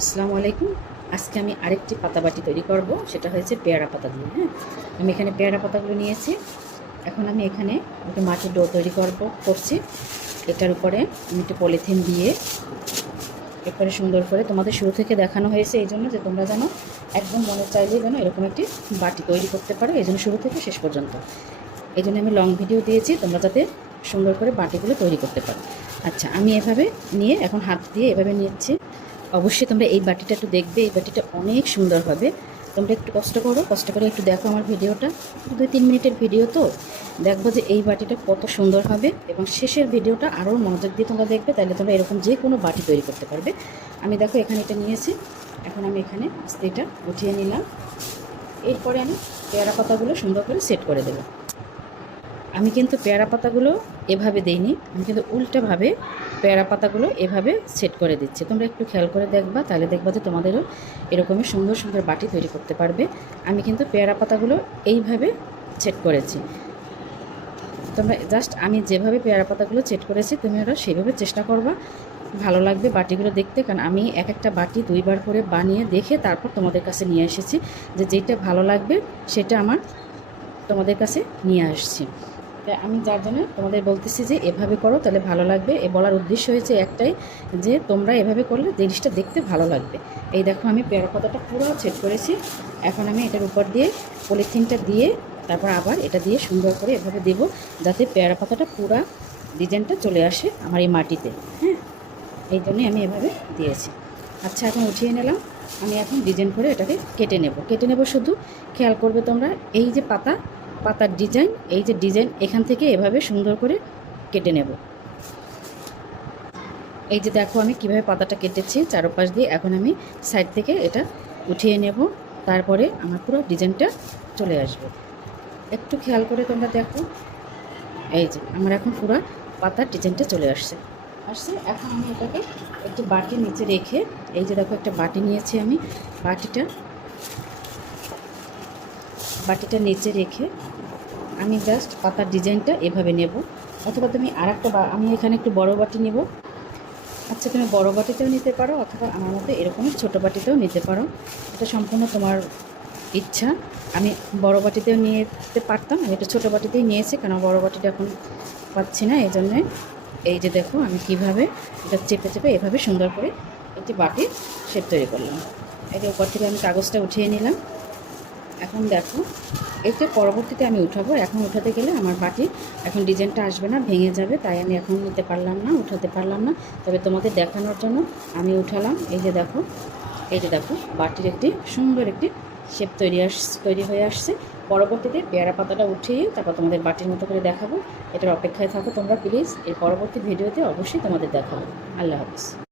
আসসালামু আলাইকুম। আজকে আমি আরেকটি পাতা বাটি তৈরি করব, সেটা হয়েছে পেয়ারা পাতা দিয়ে। হ্যাঁ, আমি এখানে পেয়ারা পাতাগুলো নিয়েছি। এখন আমি এখানে একটু মাটির ডো তৈরি করছি। এটার উপরে আমি একটু পলিথিন দিয়ে একবারে সুন্দর করে তোমাদের শুরু থেকে দেখানো হয়েছে এই জন্য যে তোমরা যেন একদম মনে চাইলে যেন এরকম একটি বাটি তৈরি করতে পারো, এই জন্য শুরু থেকে শেষ পর্যন্ত এই জন্য আমি লং ভিডিও দিয়েছি, তোমরা যাতে সুন্দর করে বাটিগুলো তৈরি করতে পারো। আচ্ছা, আমি এভাবে নিয়ে এখন হাত দিয়ে এভাবে নিচ্ছি। অবশ্যই তোমরা এই বাটিটা একটু দেখবে, এই বাটিটা অনেক সুন্দর হবে। তোমরা একটু কষ্ট করে একটু দেখো আমার ভিডিওটা, 2-3 মিনিটের ভিডিও তো, দেখবো যে এই বাটিটা কত সুন্দর হবে। এবং শেষের ভিডিওটা আরও মনোযোগ দিয়ে তোমরা দেখবে, তাহলে তোমরা এরকম যে কোনো বাটি তৈরি করতে পারবে। আমি দেখো এখানে এটা নিয়েছি, এখন আমি এখানে আস্তে এটা উঠিয়ে নিলাম। এরপরে আমি পেয়ারা পাতাগুলো সুন্দর করে সেট করে দেবো। আমি কিন্তু পেয়ারা পাতাগুলো এভাবে দেইনি, আমি কিন্তু উল্টোভাবে পেয়ারা পাতাগুলো এভাবে সেট করে দিচ্ছি। তোমরা একটু খেয়াল করে দেখবা, তাহলে দেখবা যে তোমাদেরও এরকমই সুন্দর সুন্দর বাটি তৈরি করতে পারবে। আমি কিন্তু পেয়ারা পাতাগুলো এইভাবে সেট করেছি। তোমরা জাস্ট আমি যেভাবে পেয়ারা পাতাগুলো সেট করেছি তুমি ওরা সেইভাবে চেষ্টা করবা, ভালো লাগবে বাটিগুলো দেখতে। কারণ আমি এক একটা বাটি 2বার করে বানিয়ে দেখে তারপর তোমাদের কাছে নিয়ে এসেছি, যে যেটা ভালো লাগবে সেটা আমার তোমাদের কাছে নিয়ে আসছি। তাই আমি যার জন্য তোমাদের বলতেছি যে এভাবে করো, তাহলে ভালো লাগবে। এ বলার উদ্দেশ্য হয়েছে একটাই, যে তোমরা এভাবে করলে জিনিসটা দেখতে ভালো লাগবে। এই দেখো আমি পেয়ারা পাতাটা পুরো সেট করেছি। এখন আমি এটার উপর দিয়ে পলিথিনটা দিয়ে তারপর আবার এটা দিয়ে সুন্দর করে এভাবে দেব, যাতে পেয়ারা পাতাটা পুরো ডিজাইনটা চলে আসে আমার এই মাটিতে। হ্যাঁ, এই জন্যই আমি এভাবে দিয়েছি। আচ্ছা, এখন উঠিয়ে নিলাম। আমি এখন ডিজাইন করে এটাকে কেটে নেব। শুধু খেয়াল করবে তোমরা, এই যে পাতার ডিজাইন, এই যে ডিজাইন এখান থেকে এভাবে সুন্দর করে কেটে নেব। এই যে দেখো আমি কিভাবে পাতাটা কেটেছি চারপাশ দিয়ে। এখন আমি সাইড থেকে এটা উঠিয়ে নেব, তারপরে আমার পুরো ডিজাইনটা চলে আসবে। একটু খেয়াল করে তোমরা দেখো, এই যে আমার এখন পুরো পাতার ডিজাইনটা চলে আসছে। এখন আমি এটাকে একটি বাটির নিচে রেখে, এই যে দেখো একটা বাটি নিয়েছি আমি, বাটিটা নিচে রেখে আমি জাস্ট পাতার ডিজাইনটা এভাবে নেব। অথবা তুমি আমি এখানে একটু বড় বাটি নেব। আচ্ছা, তুমি বড় বাটিতেও নিতে পারো, অথবা আমার মতো এরকম ছোটো বাটিতেও নিতে পারো, এটা সম্পূর্ণ তোমার ইচ্ছা। আমি বড় বাটিতেও নিতে পারতাম, আমি একটু ছোটো বাটিতেই নিয়েছি, কারণ বড় বাটিটা এখন পাচ্ছি না, এই জন্যে। এই যে দেখো আমি কিভাবে এটা চেপে চেপে এভাবে সুন্দর করে একটি বাটির শেপ তৈরি করলাম। এর উপর থেকে আমি কাগজটা উঠিয়ে নিলাম। এখন দেখো এটা পরবর্তীতে আমি উঠাবো। এখন উঠাতে গেলে আমার বাটি এখন ডিজাইনটা আসবে না, ভেঙে যাবে, তাই আমি এখন উঠাতে পারলাম না। তবে তোমাদের দেখানোর জন্য আমি উঠালাম। এই যে দেখো বাটির একটি সুন্দর একটি শেপ তৈরি হয়ে আসছে। পরবর্তীতে পেয়ারা পাতাটা উঠিয়ে তারপর তোমাদের বাটির মতো করে দেখাবো। এটার অপেক্ষায় থাকো তোমরা প্লিজ, এর পরবর্তী ভিডিওতে অবশ্যই তোমাদের দেখাবো। আল্লাহ হাফিজ।